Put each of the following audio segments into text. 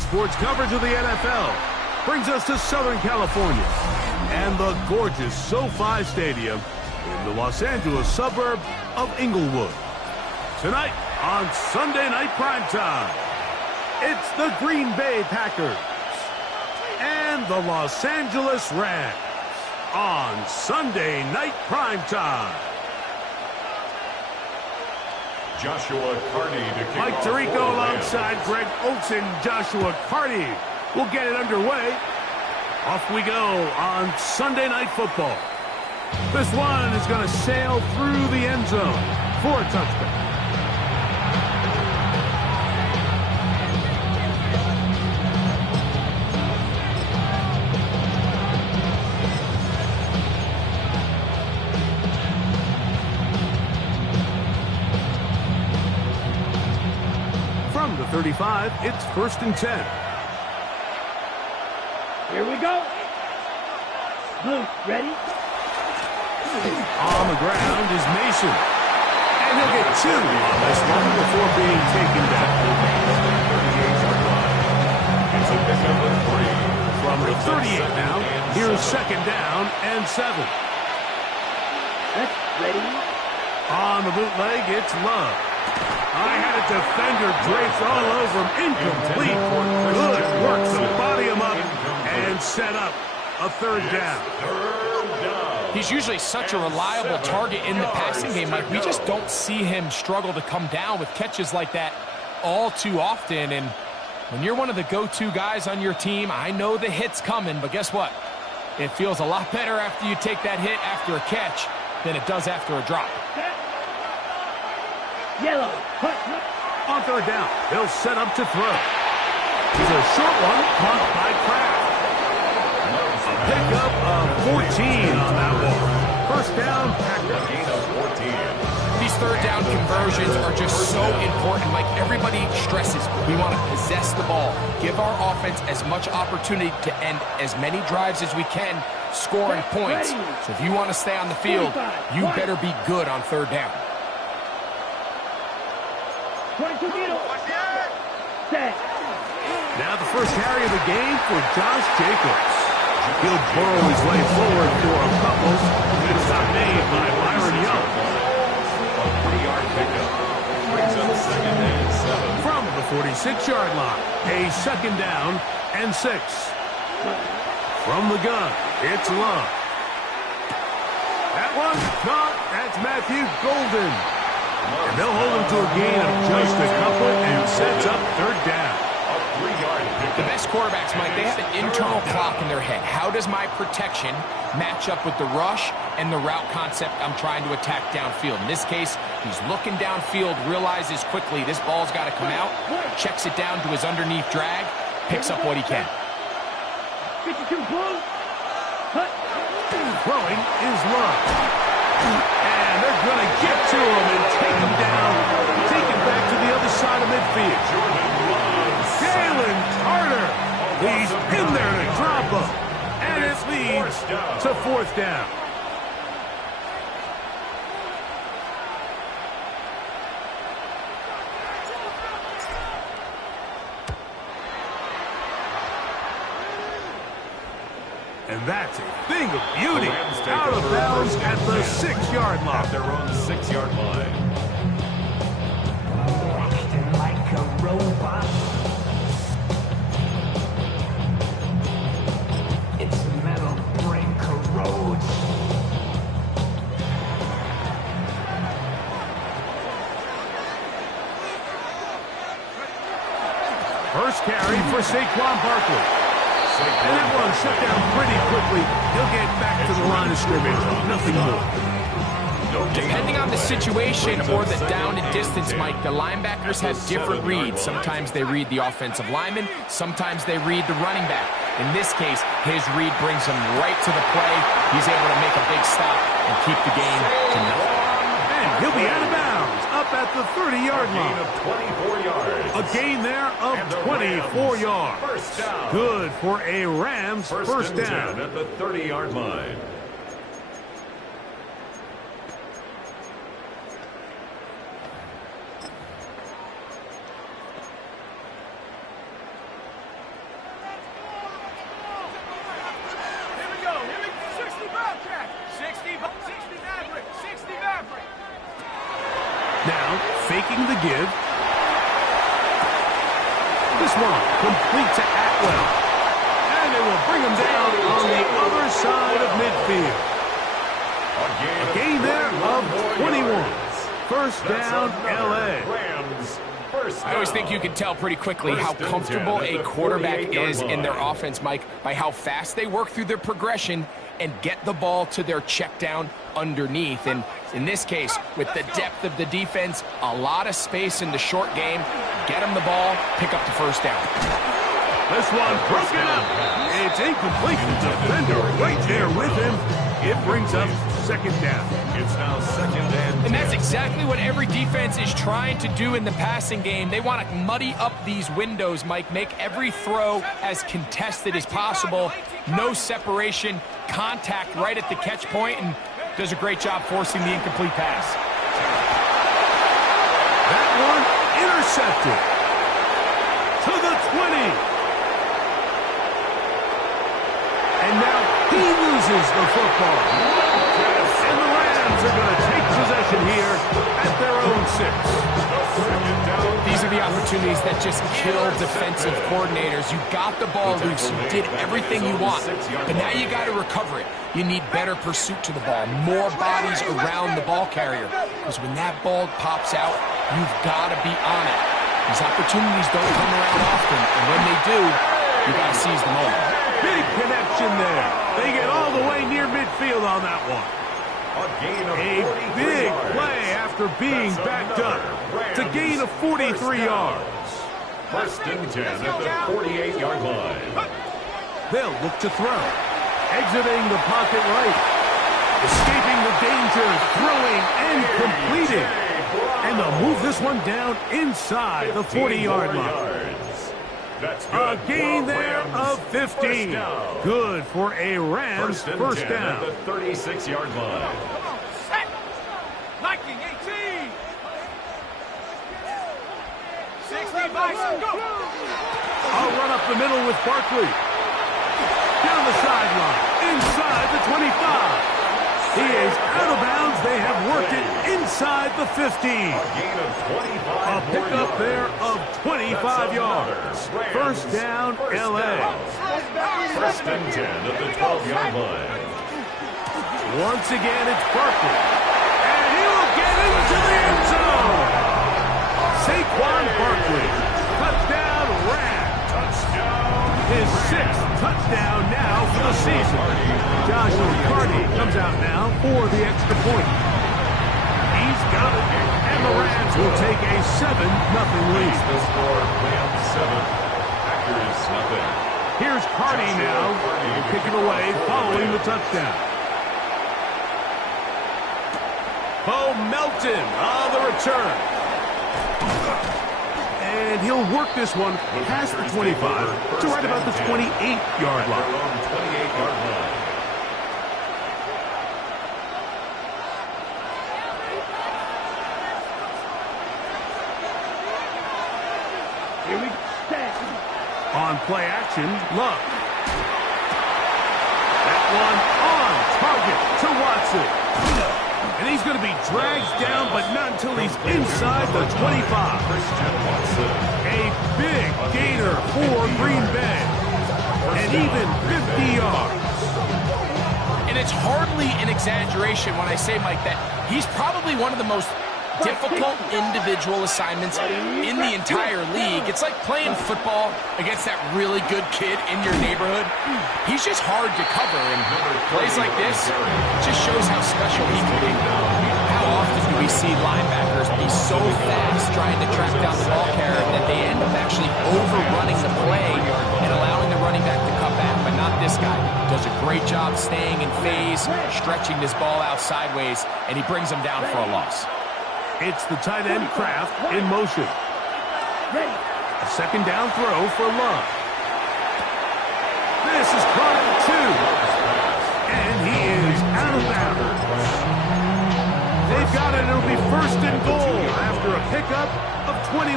sports coverage of the NFL brings us to Southern California and the gorgeous SoFi Stadium in the Los Angeles suburb of Inglewood. Tonight on Sunday Night Primetime, it's the Green Bay Packers and the Los Angeles Rams on Sunday Night Primetime. Joshua Carney to kick Mike off Tirico for the alongside Rams. Greg Oates and Joshua Carney will get it underway. Off we go on Sunday Night Football. This one is going to sail through the end zone for a touchdown. From the 35, it's 1st and 10. Here we go. Blue, ready? On the ground is Mason. And he'll get 2 on this one before being taken down. It's a pickup of 3. From the 38 now, here's 2nd down and 7. That's ready. On the bootleg, it's Love. I had a defender draped all over him. Incomplete. Good work to body him up and set up a 3rd down. He's usually such a reliable target in the passing game, Mike. We just don't see him struggle to come down with catches like that all too often. And when you're one of the go-to guys on your team, I know the hit's coming, but guess what? It feels a lot better after you take that hit after a catch than it does after a drop. Yellow. On 3rd down, they'll set up to throw. It's a short one, caught by Kraft. A pickup of 14 on that one. 1st down, Packers. Gain of 14. These 3rd down conversions are just so important. Like everybody stresses, we want to possess the ball, give our offense as much opportunity to end as many drives as we can, scoring points. So if you want to stay on the field, you better be good on 3rd down. 22 middle. Set. Now the first carry of the game for Josh Jacobs. He'll burrow his way forward for a couple. It's not made by Byron Young. A 3-yard pickup. Brings up 2nd and 7. From the 46-yard line, a 2nd down and 6. From the gun, it's Love. That one's caught. That's Matthew Golden. And they'll hold him to a gain of just a couple and sets up 3rd down. A 3-yard pickup. The best quarterbacks, Mike, they have an internal clock in their head. How does my protection match up with the rush and the route concept I'm trying to attack downfield? In this case, he's looking downfield, realizes quickly this ball's got to come out, checks it down to his underneath drag, picks up what he can. 52 blue. Hut. Throwing is Love. And they're going to get to him and take him down, take him back to the other side of midfield. Jalen Carter, he's in there to drop him. And it leads to 4th down. And that's a thing of beauty. Out of bounds at the 6-yard line. At their own 6-yard line. Acting like a robot. Its metal brain corrodes. First carry for Saquon Barkley. And that one shut down pretty quickly. He'll get back to the line of scrimmage. Nothing more. Depending on the situation or the down and distance, Mike, the linebackers have different reads. Sometimes they read the offensive lineman. Sometimes they read the running back. In this case, his read brings him right to the play. He's able to make a big stop and keep the game to nothing. And he'll be out of bounds up at the 30-yard Gain line. of 24 yards. A gain there of 24 yards. First down. Good for a Rams first and down. 10 at the 30-yard line. Now, faking the give. This one, complete to Atwell. And they will bring him down on the other side of midfield. A gain there of 21. First down, L.A. I always think you can tell pretty quickly how comfortable a quarterback is in their offense, Mike, by how fast they work through their progression and get the ball to their check down underneath. And in this case, with the depth of the defense, a lot of space in the short game, get them the ball, pick up the first down. This one broken up. It's incomplete. The defender right there with him. It brings up second down. It's now second and 10. And that's exactly what every defense is trying to do in the passing game. They want to muddy up these windows, Mike, make every throw as contested as possible. No separation, contact right at the catch point, and does a great job forcing the incomplete pass. That one intercepted. To the 20. And now he loses the football. And the Rams are going to take possession here at their own 6. These are the opportunities that just kill defensive coordinators. You got the ball loose. You did everything you want. But now you got to recover it. You need better pursuit to the ball. More bodies around the ball carrier. Because when that ball pops out, you've got to be on it. These opportunities don't come around often. And when they do, you got to seize the moment. Big connection there. They get all the way near midfield on that one. A big play after being backed up to gain of 43 yards. First and 10 at the 48-yard line. They'll look to throw. Exiting the pocket right. Escaping the danger, throwing and completing. And they'll move this one down inside the 40-yard line. A gain there of 15. Good for a Rams first down. At the 36-yard line. Liking 18. 60 backs, go. I'll run up the middle with Barkley. Down the sideline, inside the 25. He is out of bounds. They have worked it inside the 15. A pickup there of 25 yards. First down, L.A. First and 10 at the 12-yard line. Once again, it's Barkley. And he will get into the end zone. Saquon Barkley. Touchdown, Rams. His 6th touchdown now for the season. Josh McCarty comes out now for the extra point. He's got it, and the Rams will take a 7-0 lead. The score, Rams 7, Packers nothing. Here's Carty now, kick it away following the touchdown. Bo Melton on the return. And he'll work this one past the 25 to right about the 28-yard line. 28-yard line. Here we stand. On play action, Love. That one on target to Watson. And he's going to be dragged down, but not until he's inside the 25. A big gainer for Green Bay. And even 50 yards. And it's hardly an exaggeration when I say, Mike, that he's probably one of the most difficult individual assignments in the entire league. It's like playing football against that really good kid in your neighborhood. He's just hard to cover, and plays like this just shows how special he can be. How often do we see linebackers be so fast trying to track down the ball carrier that they end up actually overrunning the play and allowing the running back to cut back, but not this guy. Does a great job staying in phase, stretching this ball out sideways, and he brings him down for a loss. It's the tight end Kraft in motion. A second down throw for Love. This is caught at 2. And he is out of bounds. They've got it. It'll be first and goal after a pickup of 21.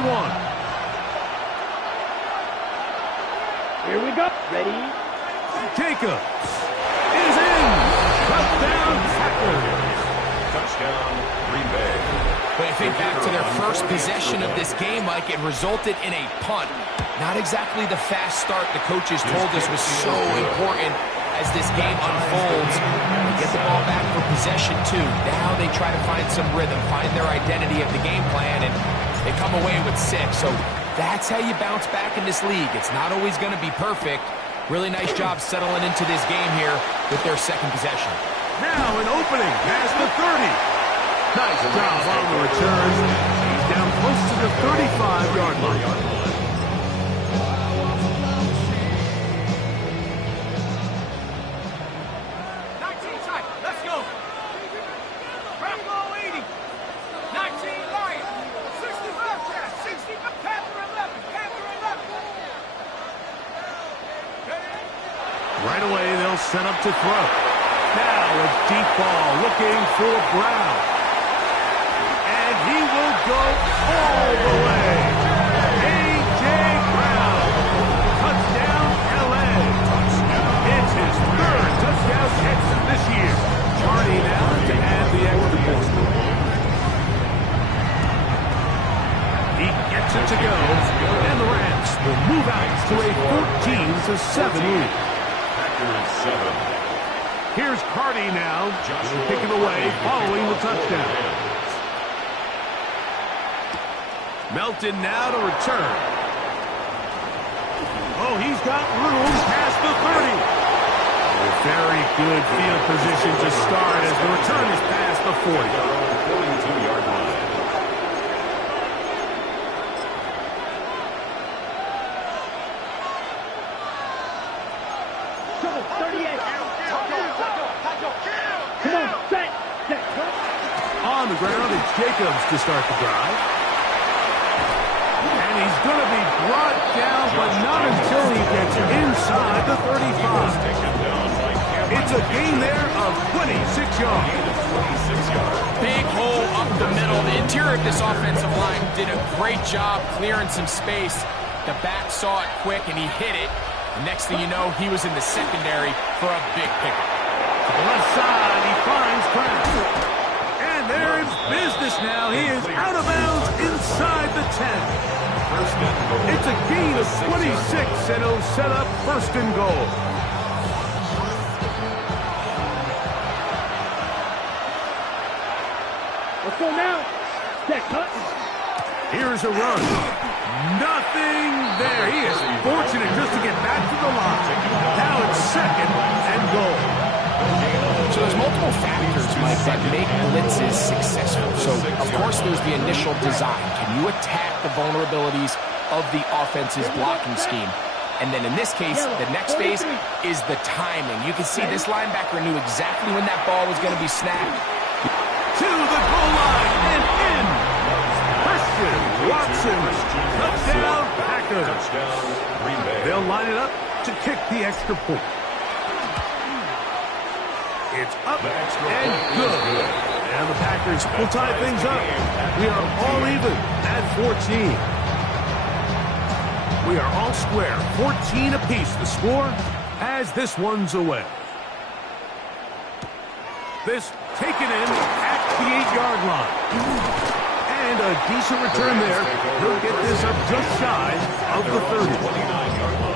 Here we go. Ready? Jacobs is in. Touchdown, Packers. Touchdown, Green Bay. But I think back to their first possession of this game, Mike, it resulted in a punt. Not exactly the fast start the coaches told us was so important as this game unfolds. They get the ball back for possession, too. Now they try to find some rhythm, find their identity of the game plan, and they come away with 6. So that's how you bounce back in this league. It's not always going to be perfect. Really nice job settling into this game here with their second possession. Now an opening past the 30. Nice job on the return. He's down close to the 35-yard line. Right away, they'll set up to throw. Now a deep ball looking for Brown. And he will go all the way. A.J. Brown. Touchdown, L.A. It's his 3rd touchdown catch this year. Charlie now to add the extra point. He gets it to go. And the Rams will move out to a 14-7 lead. 7. Here's Cardi now. He'll kick it away following the touchdown. Melton now to return. Oh, he's got room past the 30. A very good field position to start as the return is past the 40. 42-yard line. On the ground, it's Jacobs to start the drive. And he's going to be brought down, but not until he gets inside the 35. It's a gain there of 26 yards. Big hole up the middle. The interior of this offensive line did a great job clearing some space. The back saw it quick, and he hit it. The next thing you know, he was in the secondary for a big pickup. To the left side, he finds Kraft. And they're in business now. He is out of bounds inside the 10. It's a gain of 26, and he'll set up 1st and goal. Let's go now. Here's a run. Nothing there. He is fortunate just to get back to the line. Now it's 2nd and goal. So there's multiple factors, Mike, that make blitzes successful. So, of course, there's the initial design. Can you attack the vulnerabilities of the offense's blocking scheme? And then in this case, the next phase is the timing. You can see this linebacker knew exactly when that ball was going to be snapped. To the goal line and in. Christian Watson. Touchdown, Packers. They'll line it up to kick the extra point. It's up and good. And the Packers will tie things up. We are all even at 14. We are all square. 14 apiece the score as this one's away. This taken in at the 8-yard line. And a decent return there. He'll get this up just shy of the 30. 29-yard line.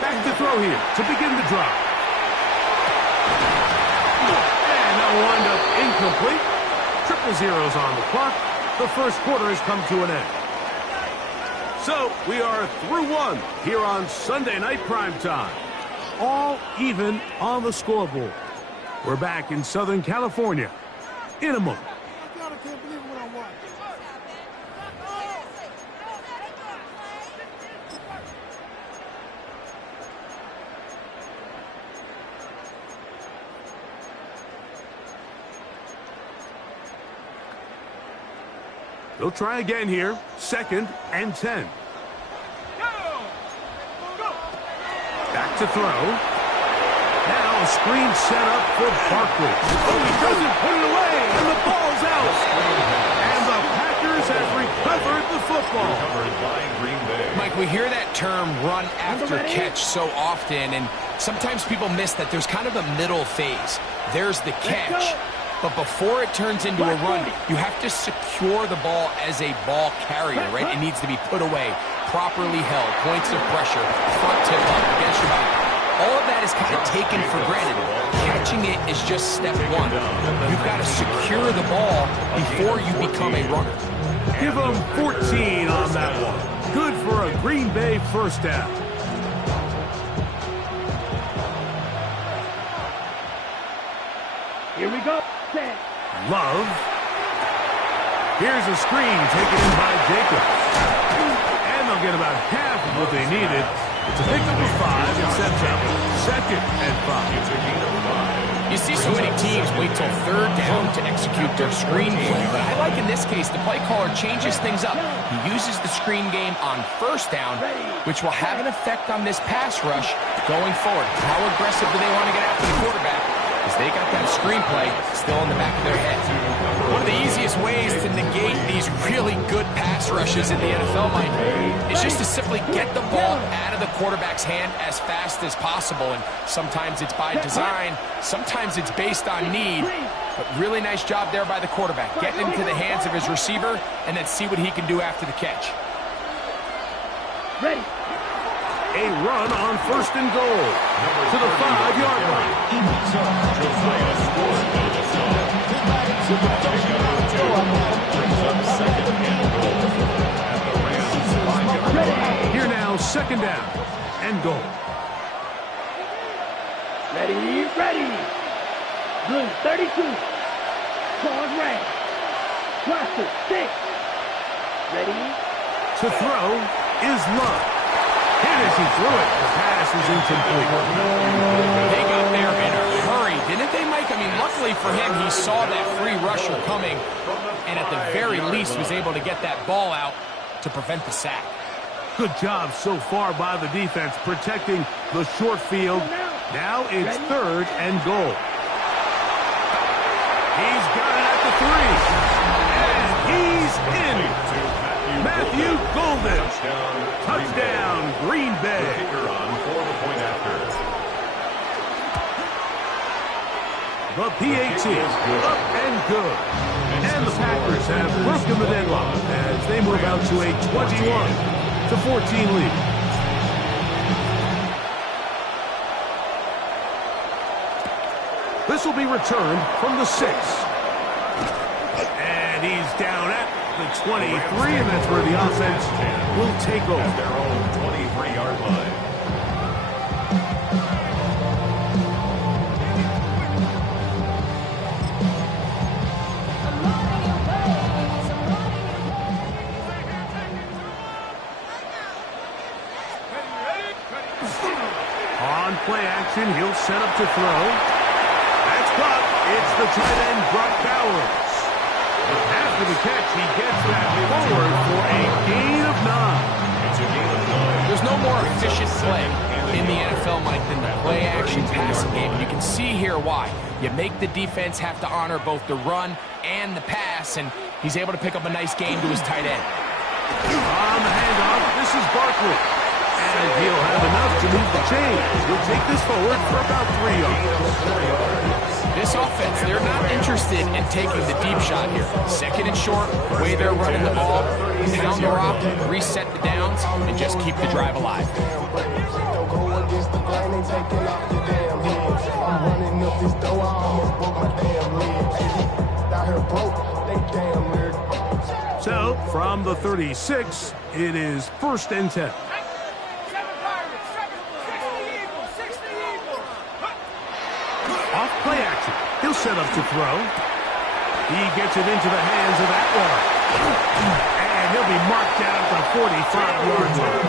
Back to throw here to begin the drive. And that'll wind up incomplete. 0-0 on the clock. The first quarter has come to an end. So we are through 1 here on Sunday Night Primetime. All even on the scoreboard. We're back in Southern California in a moment. They'll try again here. 2nd and 10. Back to throw. Now a screen set up for Barkley. Oh, he doesn't put it away, and the ball's out. And the Packers have recovered the football. Recovered by Green Bay. Mike, we hear that term run after catch so often, and sometimes people miss that there's kind of a middle phase. There's the catch, but before it turns into a run, you have to secure the ball as a ball carrier, right? It needs to be put away, properly held, points of pressure, front tip up against your back. All of that is kind of taken for granted. Catching it is just step one. You've got to secure the ball before you become a runner. Give them 14 on that one. Good for a Green Bay first down. Here we go. Set. Love. Here's a screen taken in by Jacobs. And they'll get about half of what they needed. It's a pickup of 5 and sets up 2nd and 5. You see so many teams wait till 3rd down to execute their screen play, but I like in this case the play caller changes things up. He uses the screen game on 1st down, which will have an effect on this pass rush going forward. How aggressive do they want to get after the quarterback? Because they got that screenplay still in the back of their head. One of the easiest ways to negate these really good pass rushes in the NFL, Mike, is just to simply get the ball out of the quarterback's hand as fast as possible. And sometimes it's by design, sometimes it's based on need. But really nice job there by the quarterback, getting into the hands of his receiver and then see what he can do after the catch. Ready. A run on 1st and goal to the 5-yard line. Josiah scored on the stop. Brings up 2nd and goal. At the Rams' 5-yard line. Here now, 2nd down and goal. Ready, ready. Blue 32. Pause red. Cluster 6. Ready. To throw is Love. And as he threw it, the pass is incomplete. They got there in a hurry, didn't they, Mike? I mean, luckily for him, he saw that free rusher coming and at the very least was able to get that ball out to prevent the sack. Good job so far by the defense protecting the short field. Now it's 3rd and goal. He's got it at the 3. And he's in. Matthew Golden. Touchdown, Green Bay. Kicker on for the point after. The PAT up and good. And the Packers have broken the deadlock as they move out to a 21-14 lead. This will be returned from the 6. And he's down at the 23, and that's where the offense will take over. At their own 23-yard line. On play action, he'll set up to throw. That's caught. It's the tight end, Brock Bowers. After the catch, he gets that forward for a gain of 9. There's no more efficient play in the NFL, Mike, than the play-action passing game. And you can see here why. You make the defense have to honor both the run and the pass, and he's able to pick up a nice gain to his tight end. On the handoff, this is Barkley. And he'll have enough to move the chains. He'll take this forward for about 3 yards. This offense, they're not interested in taking the deep shot here. 2nd and short, the way they're running the ball, pound the rock, reset the downs, and just keep the drive alive. So, from the 36, it is 1st and 10. Off play action. He'll set up to throw. He gets it into the hands of Atwater. And he'll be marked down at the 45-yard line.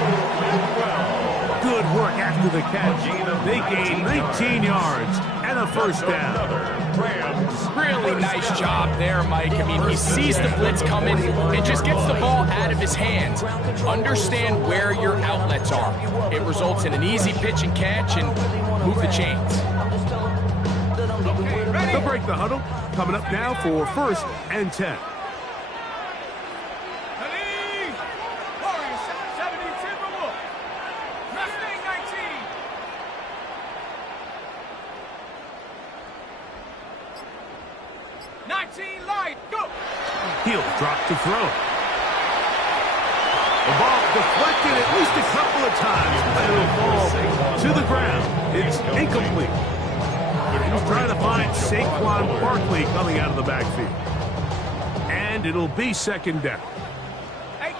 Good work after the catch. They gain 19 yards and a 1st down. Rams. Really nice job there, Mike. I mean, he sees the blitz coming and just gets the ball out of his hands. Understand where your outlets are. It results in an easy pitch and catch and move the chains. They'll break the huddle. Coming up now for 1st and 10. He'll drop to throw. The ball deflected at least a couple of times, but it'll fall to the ground. It's incomplete. He's trying to find Saquon Barkley coming out of the backfield. And it'll be 2nd down. 18,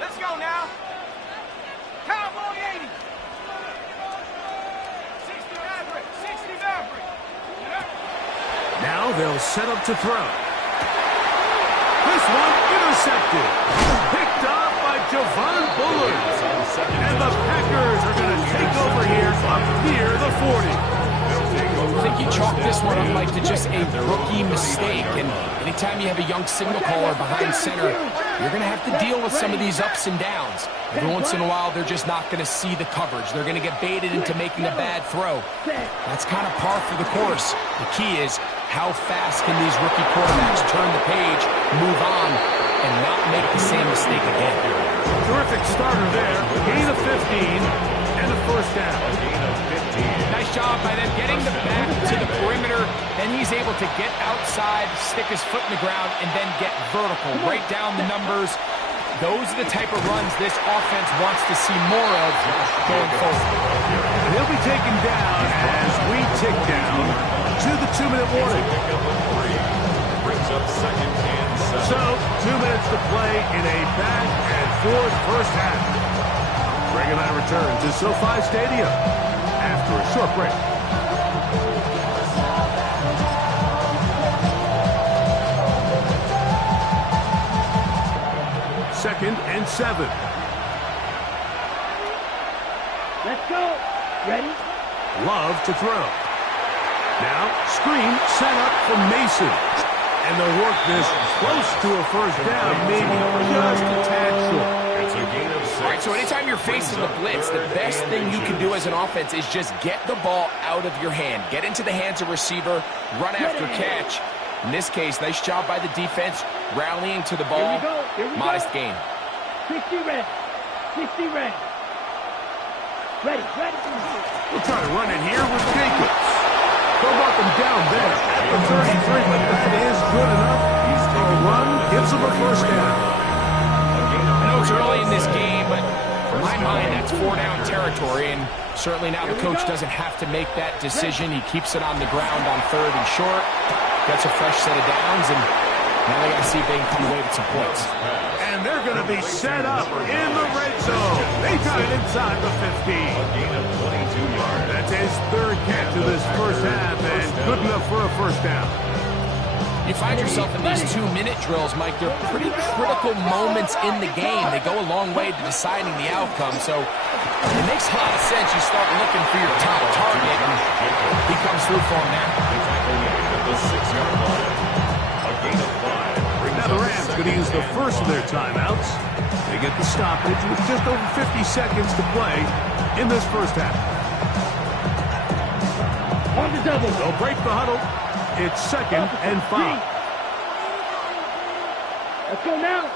let's go now. Cowboy 80. 60 Maverick, 60 Maverick. Now they'll set up to throw. This one intercepted. Picked off by Javon Bullard. And the Packers are going to take over here up near the 40. I think you chalk this one up, Mike, to just a rookie mistake. And anytime you have a young signal caller behind center, you're going to have to deal with some of these ups and downs. Every once in a while, they're just not going to see the coverage. They're going to get baited into making a bad throw. That's kind of par for the course. The key is how fast can these rookie quarterbacks turn the page, move on, and not make the same mistake again. Terrific starter there. Gain of 15 and a 1st down. Nice job by them getting the back to the perimeter. Then he's able to get outside, stick his foot in the ground, and then get vertical. Right down the numbers. Those are the type of runs this offense wants to see more of going forward. He'll be taken down as we tick down to the 2-minute warning. Brings up 2nd and 7. So, 2 minutes to play in a back-and-forth first half. Greg and I return to SoFi Stadium after a short break. Second and 7. Let's go. Ready? Love to throw. Now, screen set up for Mason. And they'll work this close to a 1st down, maybe just a tad short. It's a gain of 6. All right, so anytime you're facing the blitz, the best thing you can do as an offense is just get the ball out of your hand. Get into the hands of receiver, run after catch. In this case, nice job by the defense, rallying to the ball. Here we Modest go. gain. 60 red. 60 red. Ready. We'll try to run it here with Jacobs. They'll mark him down there at the 33, but that is good enough. A run gives him a 1st down. I know it's early in this game, but in my mind, that's 4-down territory, and certainly now the coach doesn't have to make that decision. He keeps it on the ground on 3rd and short, gets a fresh set of downs, and now they got to see if they can come away with some points. And they're going to be set up in the red zone. They got it inside the 15. A gain of 22 yards. That's his 3rd catch of this first half, and good enough for a 1st down. You find yourself in these 2-minute drills, Mike. They're pretty critical moments in the game. They go a long way to deciding the outcome. So it makes a lot of sense. You start looking for your top target, and he comes through for him there. At the 6-yard line. A gain of 5. Now the Rams going to use the first of their timeouts. They get the stoppage with just over 50 seconds to play in this first half. On the double. They'll break the huddle. It's 2nd and 5. Let's go now.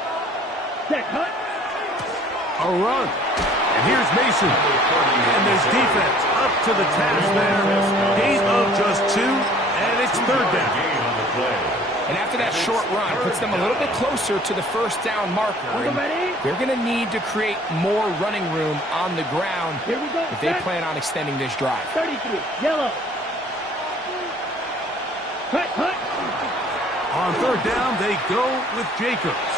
Set, cut. A run. And here's Mason. And there's defense up to the task there. Gain of just 2, and it's 3rd down. And after that short run, puts them a little bit closer to the 1st down marker. And they're going to need to create more running room on the ground Here we go. if they plan on extending this drive. 33. Yellow. Cut. On 3rd down, they go with Jacobs.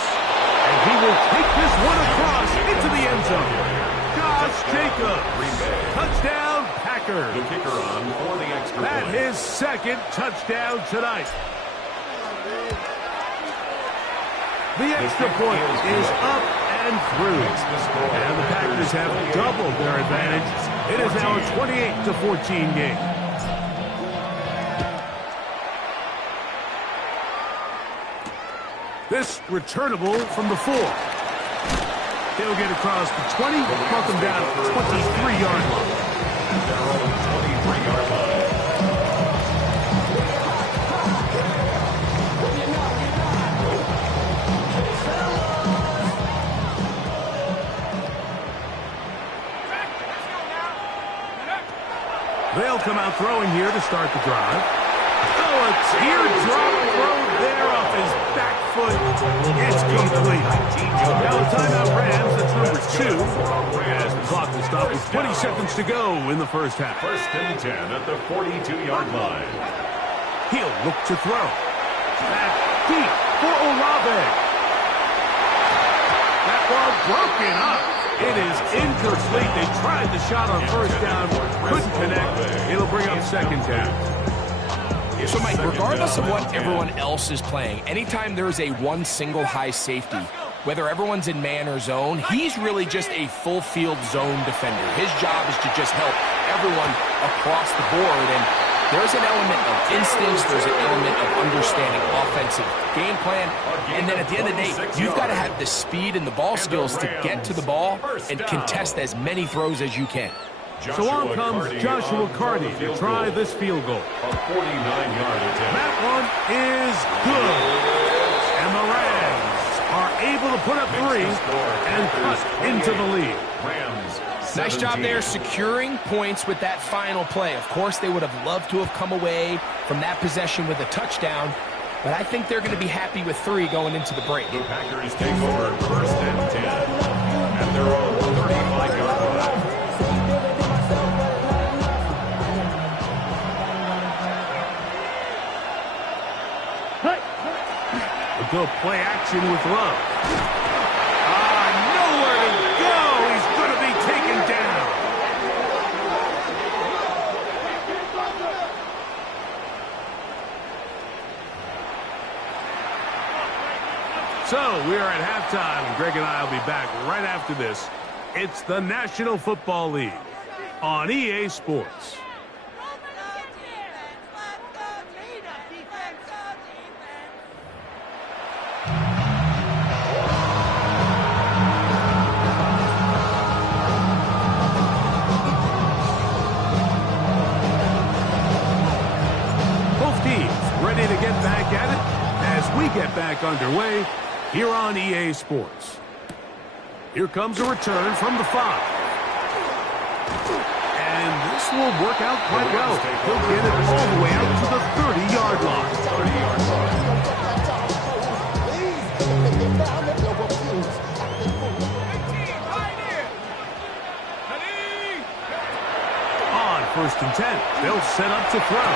And he will take this one across into the end zone. Josh Jacobs. Touchdown, Packers. The kicker on for the extra At point. his 2nd touchdown tonight. The extra point is up and through. And the Packers have doubled their advantage. It is now a 28-14 game. This returnable from the 4. He'll get across the 20, welcome down to the 23-yard line. Their own 23-yard line. They'll come out throwing here to start the drive. Oh, a teardrop throw there off his back foot. It's complete. Now a timeout Rams, that's number 2. As the clock will stop with 20 seconds to go in the first half. First and 10 at the 42-yard line. He'll look to throw. Back deep for Olave. That ball broken up. It is incomplete. They tried the shot on first down, couldn't connect. It'll bring up second down. So, Mike, regardless of what everyone else is playing, anytime there's a one single high safety, whether everyone's in man or zone, he's really just a full field zone defender. His job is to just help everyone across the board. And there's an element of instincts, there's an element of understanding offensive game plan, and then at the end of the day, you've got to have the speed and the ball skills to get to the ball and contest as many throws as you can. So on comes Joshua Carty to try this field goal. A 49-yard attempt. That one is good. And the Rams are able to put up 3 and cut into the lead. Rams. Nice job there securing points with that final play. Of course, they would have loved to have come away from that possession with a touchdown, but I think they're going to be happy with 3 going into the break. The Packers take over first and 10 at their own 35-yard line. A good play action with Love. Nowhere to go. He's going to be taken down. So we are at halftime, and Greg and I will be back right after this. It's the National Football League on EA Sports. Ready to get back at it as we get back underway here on EA Sports. Here comes a return from the 5. And this will work out quite well. He'll get it all the way out to the 30-yard line. 30-yard line. On first and 10, they'll set up to throw.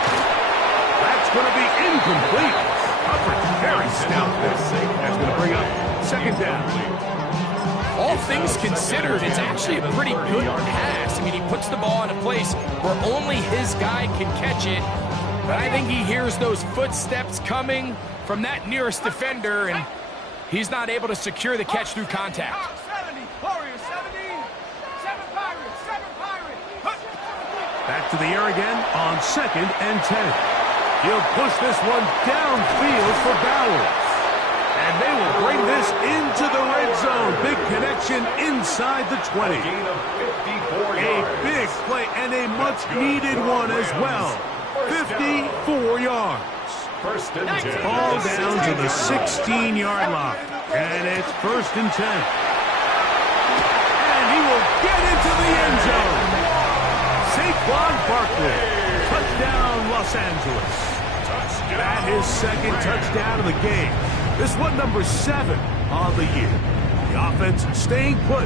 That's going to be incomplete. Coverage very stout there. That's going to bring up second down. All things considered, it's actually a pretty good pass. I mean, he puts the ball in a place where only his guy can catch it. But I think he hears those footsteps coming from that nearest defender, and he's not able to secure the catch through contact. 70, Warriors, 70, 7 Pirates, 7 Pirates. Back to the air again on second and 10. He'll push this one downfield for Bowers. And they will bring this into the red zone. Big connection inside the 20. Gain of 54 A yards. big play and a much-needed one as well. 54 yards. First and 10. Ball down to the 16-yard line. And it's first and 10. And he will get into the end zone. Saquon Barkley. Touchdown, Los Angeles. That is second touchdown of the game. This one number 7 on the year. The offense staying put.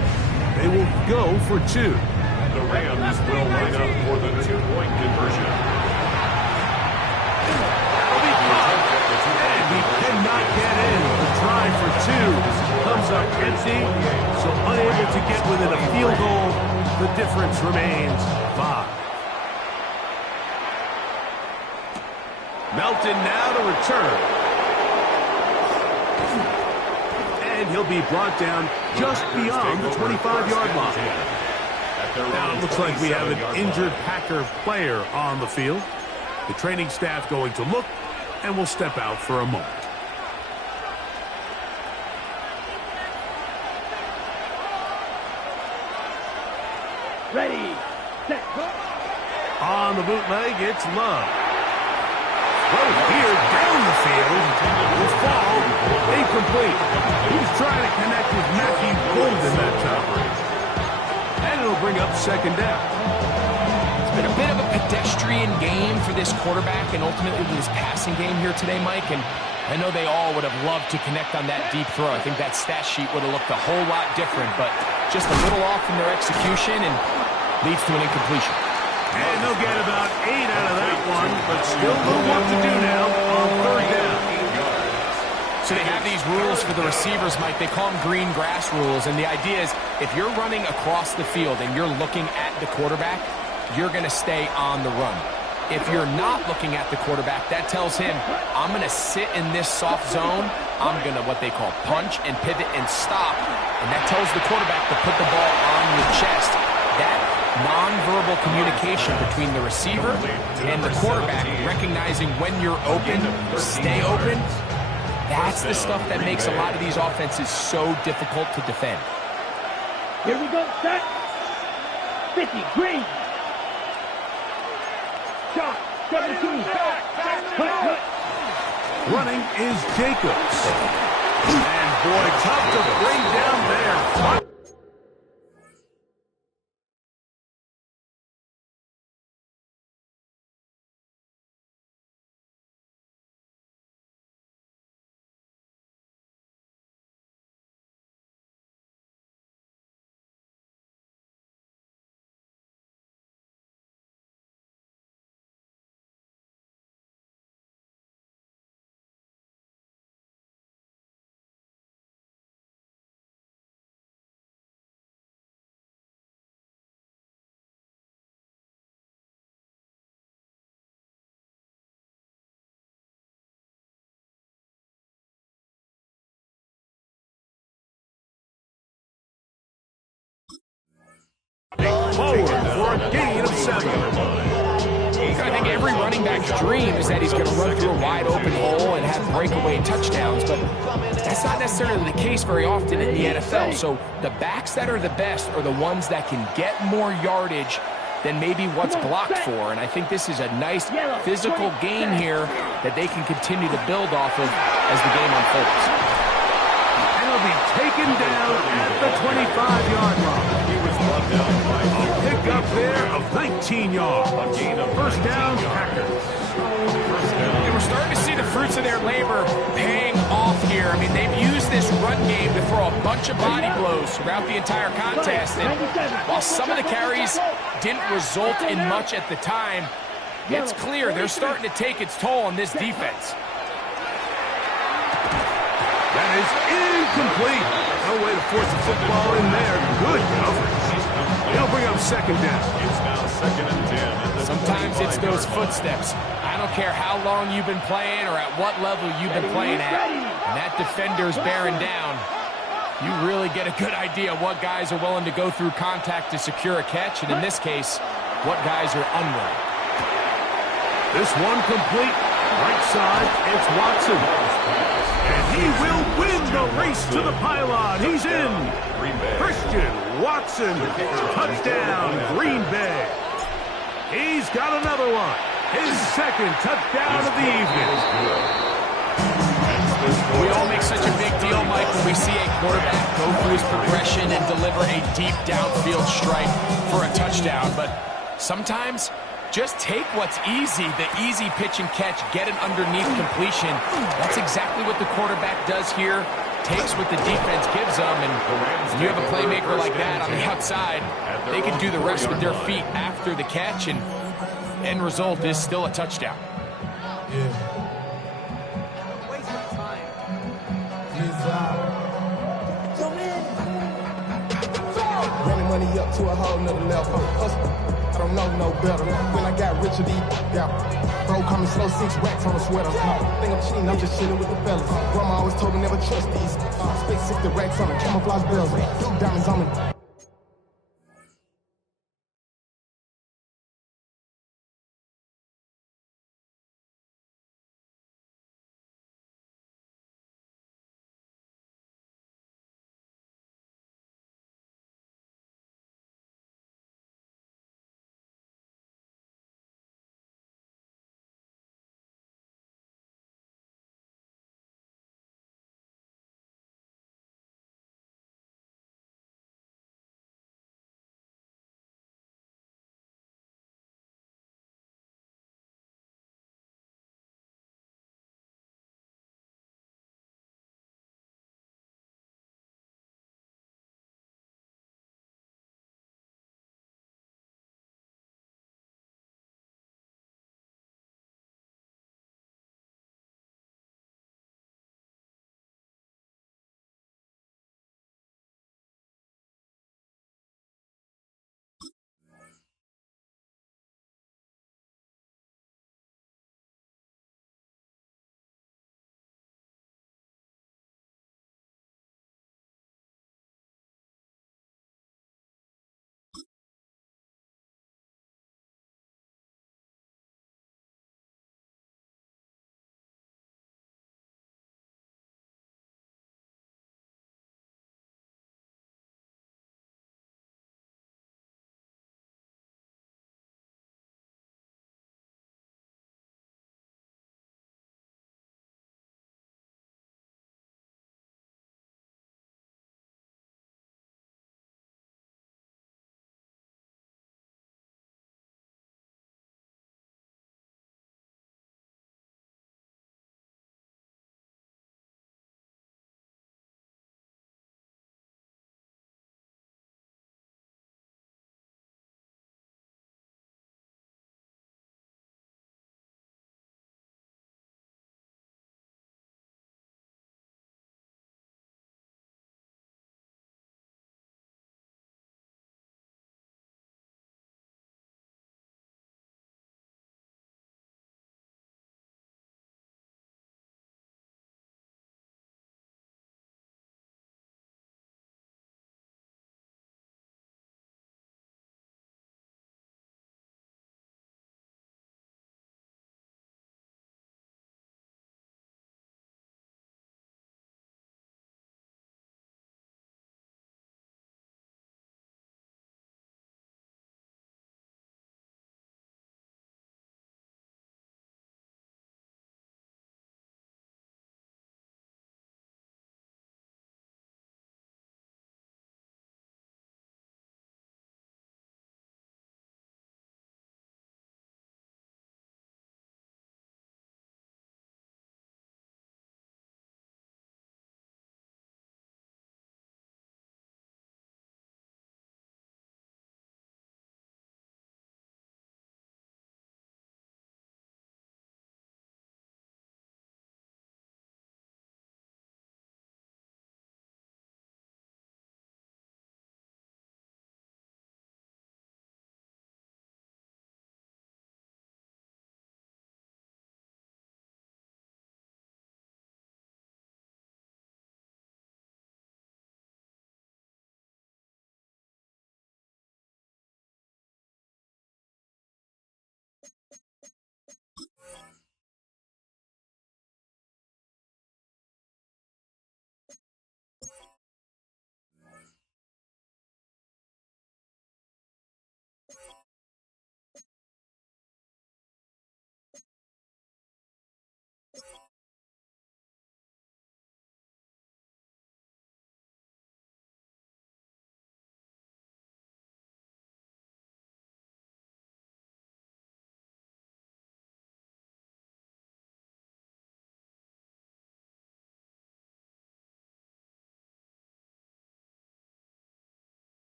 They will go for 2. The Rams will line up for the 2-point conversion. That'll be caught. And he cannot get in. The try for 2 comes up empty. So unable to get within a field goal. The difference remains 5. Melton now to return. And he'll be brought down just beyond the 25-yard line. Now it looks like we have an injured Packer player on the field. The training staff going to look, and will step out for a moment. bootleg, it's Love. Well, here down the field. Will fall incomplete. He was trying to connect with Matthew Golden that time. And it'll bring up second down. It's been a bit of a pedestrian game for this quarterback and ultimately this passing game here today, Mike. And I know they all would have loved to connect on that deep throw. I think that stat sheet would have looked a whole lot different, but just a little off in their execution and leads to an incompletion. And they'll get about 8 out of that one, but still know what to do now on third down. So they have these rules for the receivers, Mike. They call them green grass rules, and the idea is if you're running across the field and you're looking at the quarterback, you're going to stay on the run. If you're not looking at the quarterback, that tells him, I'm going to sit in this soft zone. I'm going to what they call punch and pivot and stop, and that tells the quarterback to put the ball on your chest. That nonverbal communication between the receiver and the quarterback, recognizing when you're open, stay open, that's the stuff that makes a lot of these offenses so difficult to defend. Here we go, set. 50, green. Shot, 17. Cut. Running is Jacobs. And boy, tough to bring down there. Forward for a gain of 7. I think every running back's dream is that he's going to run through a wide open hole and have breakaway touchdowns, but that's not necessarily the case very often in the NFL. So the backs that are the best are the ones that can get more yardage than maybe what's blocked for, and I think this is a nice physical gain here that they can continue to build off of as the game unfolds. And he'll be taken down at the 25-yard line. A pick up there of 19 yards. First down, Packers. And we're starting to see the fruits of their labor paying off here. I mean, they've used this run game to throw a bunch of body blows throughout the entire contest. And while some of the carries didn't result in much at the time, it's clear they're starting to take its toll on this defense. That is incomplete. No way to force the football in there. Good coverage. He'll bring up second down. It's now 2nd and 10. Sometimes it's those footsteps. I don't care how long you've been playing or at what level you've been playing at. When that defender's bearing down, you really get a good idea of what guys are willing to go through contact to secure a catch, and in this case, what guys are unwilling. This one complete. Right side, it's Watson. And he will win the race to the pylon. He's in. Christian Watson, touchdown, Green Bay. He's got another one. His second touchdown of the evening. We all make such a big deal, Mike, when we see a quarterback go through his progression and deliver a deep downfield strike for a touchdown. But sometimes, just take what's easy, the easy pitch and catch, get an underneath completion. That's exactly what the quarterback does here. Takes what the defense gives them, and when you have a playmaker like that on the outside, they can do the rest with their feet after the catch, and end result is still a touchdown. Running money up to a whole nother level. I don't know no better. When I got rich of these, bro, coming slow, 6 racks on a sweater. Think I'm cheating, I'm just chilling with the fellas. Grandma always told me never trust these. Space 60 racks on the camouflage bells. Diamonds on me.